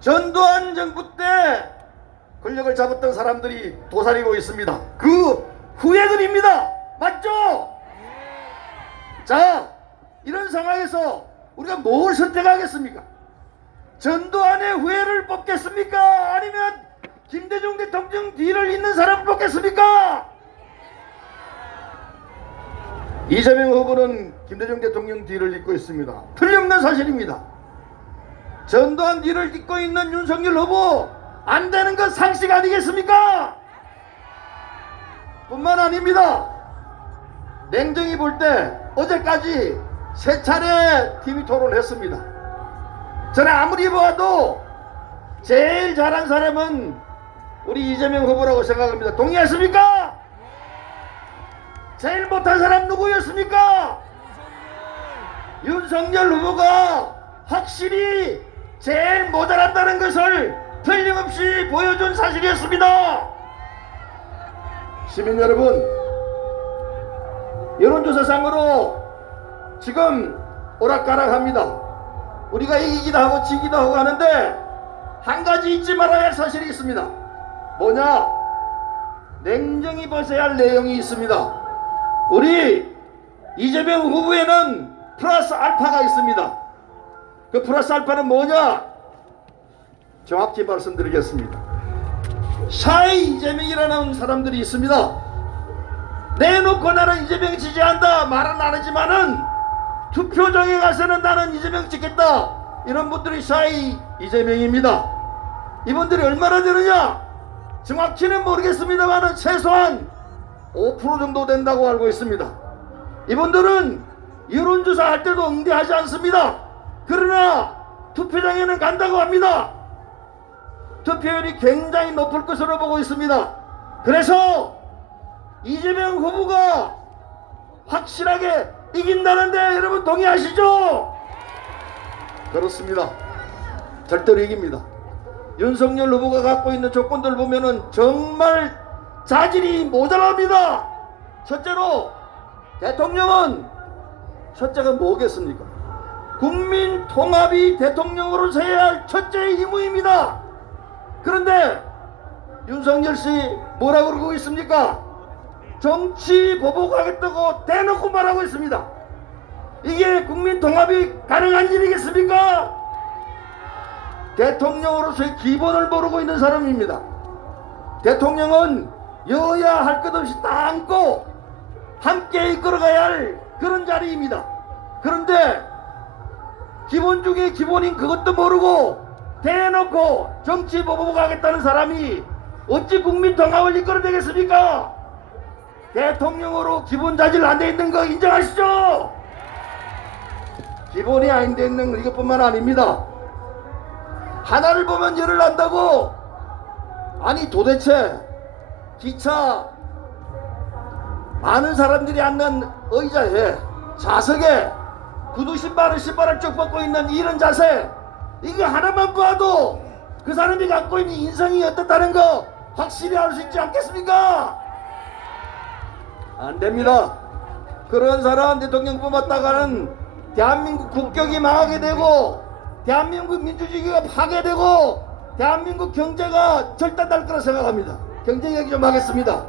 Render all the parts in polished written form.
전두환 정부 때 권력을 잡았던 사람들이 도사리고 있습니다. 그 후예들입니다. 맞죠? 자, 이런 상황에서 우리가 뭘 선택하겠습니까? 전두환의 후예를 뽑겠습니까? 아니면 김대중 대통령 뒤를 잇는 사람을 뽑겠습니까? 이재명 후보는 김대중 대통령 뒤를 잇고 있습니다. 틀림없는 사실입니다. 전두환 뒤를 잇고 있는 윤석열 후보 안 되는 건 상식 아니겠습니까? 뿐만 아닙니다. 냉정히 볼 때 어제까지 세 차례 TV 토론했습니다. 저는 아무리 봐도 제일 잘한 사람은 우리 이재명 후보라고 생각합니다. 동의하십니까? 제일 못한 사람 누구였습니까? 윤석열 후보가 확실히 제일 모자란다는 것을 틀림없이 보여준 사실이었습니다. 시민 여러분, 여론조사상으로 지금 오락가락합니다. 우리가 이기기도 하고 지기도 하고 하는데 한 가지 잊지 말아야 할 사실이 있습니다. 뭐냐? 냉정히 보셔야 할 내용이 있습니다. 우리 이재명 후보에는 플러스 알파가 있습니다. 그 플러스 알파는 뭐냐? 정확히 말씀드리겠습니다. 샤이 이재명이라는 사람들이 있습니다. 내놓고 나는 이재명 지지한다 말은 안 하지만은 투표장에 가서는 나는 이재명 찍겠다, 이런 분들이 샤이 이재명입니다. 이분들이 얼마나 되느냐 정확히는 모르겠습니다만은 최소한 5% 정도 된다고 알고 있습니다. 이분들은 여론조사 할 때도 응대하지 않습니다. 그러나 투표장에는 간다고 합니다. 투표율이 굉장히 높을 것으로 보고 있습니다. 그래서 이재명 후보가 확실하게 이긴다는데 여러분 동의하시죠? 그렇습니다. 절대로 이깁니다. 윤석열 후보가 갖고 있는 조건들 보면은 정말 자질이 모자랍니다. 첫째로 대통령은 첫째가 뭐겠습니까? 국민 통합이 대통령으로서 해야 할 첫째의 임무입니다. 그런데 윤석열 씨 뭐라고 그러고 있습니까? 정치 보복하겠다고 대놓고 말하고 있습니다. 이게 국민 통합이 가능한 일이겠습니까? 대통령으로서의 기본을 모르고 있는 사람입니다. 대통령은 여야 할 것 없이 다 안고 함께 이끌어가야 할 그런 자리입니다. 그런데 기본 중에 기본인 그것도 모르고 대놓고 정치 보복하겠다는 사람이 어찌 국민 통합을 이끌어내겠습니까? 대통령으로 기본 자질 안 돼 있는 거 인정하시죠? 기본이 안 돼 있는 이것뿐만 아닙니다. 하나를 보면 열을 난다고. 아니 도대체 기차 많은 사람들이 앉는 의자에 좌석에 구두 신발을 쭉 벗고 있는 이런 자세, 이거 하나만 봐도 그 사람이 갖고 있는 인성이 어떻다는 거 확실히 알 수 있지 않겠습니까? 안 됩니다. 그런 사람 대통령 뽑았다가는 대한민국 국격이 망하게 되고 대한민국 민주주의가 파괴되고 대한민국 경제가 절단될 거라 생각합니다. 경제 얘기 좀 하겠습니다.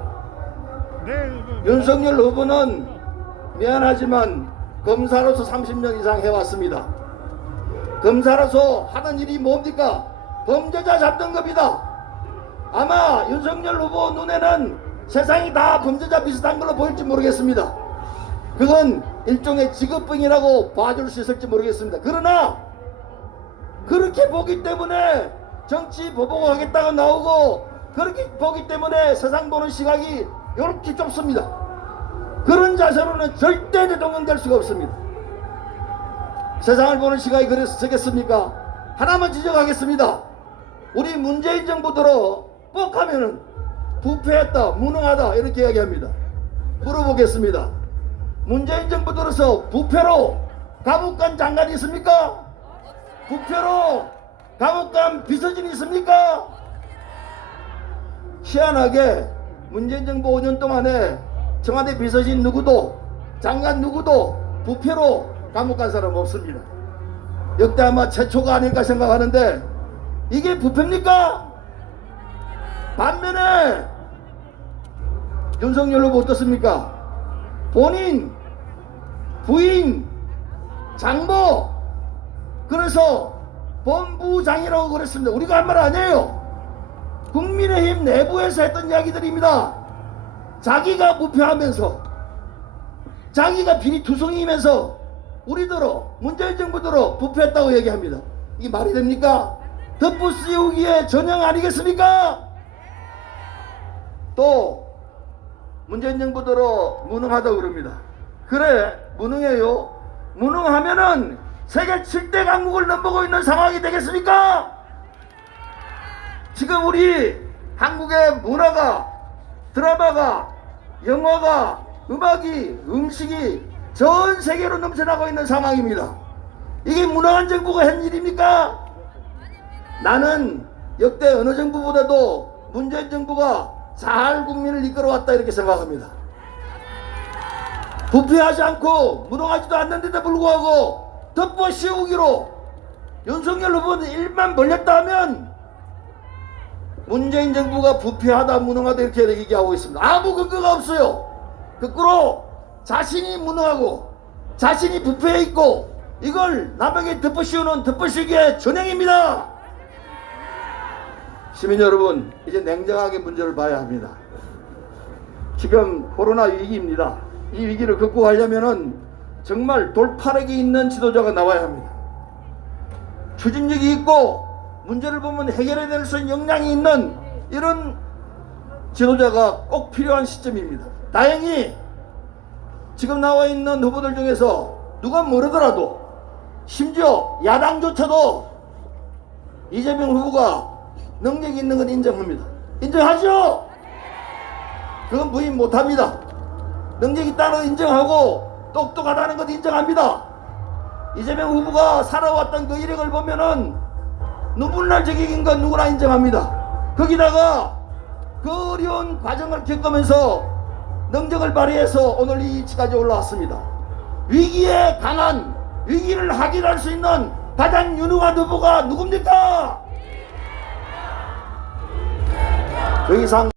윤석열 후보는 미안하지만 검사로서 30년 이상 해왔습니다. 검사로서 하는 일이 뭡니까? 범죄자 잡는 겁니다. 아마 윤석열 후보 눈에는 세상이 다 범죄자 비슷한 걸로 보일지 모르겠습니다. 그건 일종의 직업병이라고 봐줄 수 있을지 모르겠습니다. 그러나 그렇게 보기 때문에 정치 보복을 하겠다고 나오고, 그렇게 보기 때문에 세상 보는 시각이 이렇게 좁습니다. 그런 자세로는 절대 대통령 될 수가 없습니다. 세상을 보는 시각이 그래서 되겠습니까? 하나만 지적하겠습니다. 우리 문재인 정부 들어 뻑 하면은 부패했다, 무능하다 이렇게 이야기합니다. 물어보겠습니다. 문재인 정부 들어서 부패로 감옥 간 장관이 있습니까? 부패로 감옥 간 비서진이 있습니까? 희한하게 문재인 정부 5년 동안에 청와대 비서진 누구도 장관 누구도 부패로 감옥 간 사람 없습니다. 역대 아마 최초가 아닐까 생각하는데, 이게 부패입니까? 반면에 윤석열 후보 어떻습니까? 본인, 부인, 장모, 그래서 본부장이라고 그랬습니다. 우리가 한 말 아니에요. 국민의힘 내부에서 했던 이야기들입니다. 자기가 무표하면서, 자기가 비리투성이면서 우리들어, 문재인 정부들어 부패했다고 얘기합니다. 이게 말이 됩니까? 덮어 씌우기의 전형 아니겠습니까? 또 문재인 정부들어 무능하다고 그럽니다. 그래, 무능해요. 무능하면은 세계 7대 강국을 넘보고 있는 상황이 되겠습니까? 지금 우리 한국의 문화가, 드라마가, 영화가, 음악이, 음식이 전 세계로 넘쳐나고 있는 상황입니다. 이게 무능한 정부가 한 일입니까? 나는 역대 어느 정부보다도 문재인 정부가 잘 국민을 이끌어왔다 이렇게 생각합니다. 부패하지 않고 무능하지도 않는데도 불구하고 덮어 씌우기로 윤석열 후보는 일만 벌렸다 하면 문재인 정부가 부패하다 무능하다 이렇게 얘기하고 있습니다. 아무 근거가 없어요. 거꾸로 자신이 무능하고 자신이 부패해 있고 이걸 남에게 덮어 씌우는 덮어 씌우기의 전형입니다. 시민 여러분, 이제 냉정하게 문제를 봐야 합니다. 지금 코로나 위기입니다. 이 위기를 극복하려면은 정말 돌파력이 있는 지도자가 나와야 합니다. 추진력이 있고 문제를 보면 해결해낼 수 있는 역량이 있는 이런 지도자가 꼭 필요한 시점입니다. 다행히 지금 나와 있는 후보들 중에서 누가 모르더라도 심지어 야당조차도 이재명 후보가 능력이 있는 건 인정합니다. 인정하죠? 그건 부인 못합니다. 능력이 있다는 건 인정하고 똑똑하다는 건 인정합니다. 이재명 후보가 살아왔던 그 이력을 보면은 눈물 날 적인 건 누구나 인정합니다. 거기다가 그 어려운 과정을 겪으면서 능력을 발휘해서 오늘 이 위치까지 올라왔습니다. 위기에 강한, 위기를 확인할 수 있는 가장 유능한 후보가 누굽니까? 더 이상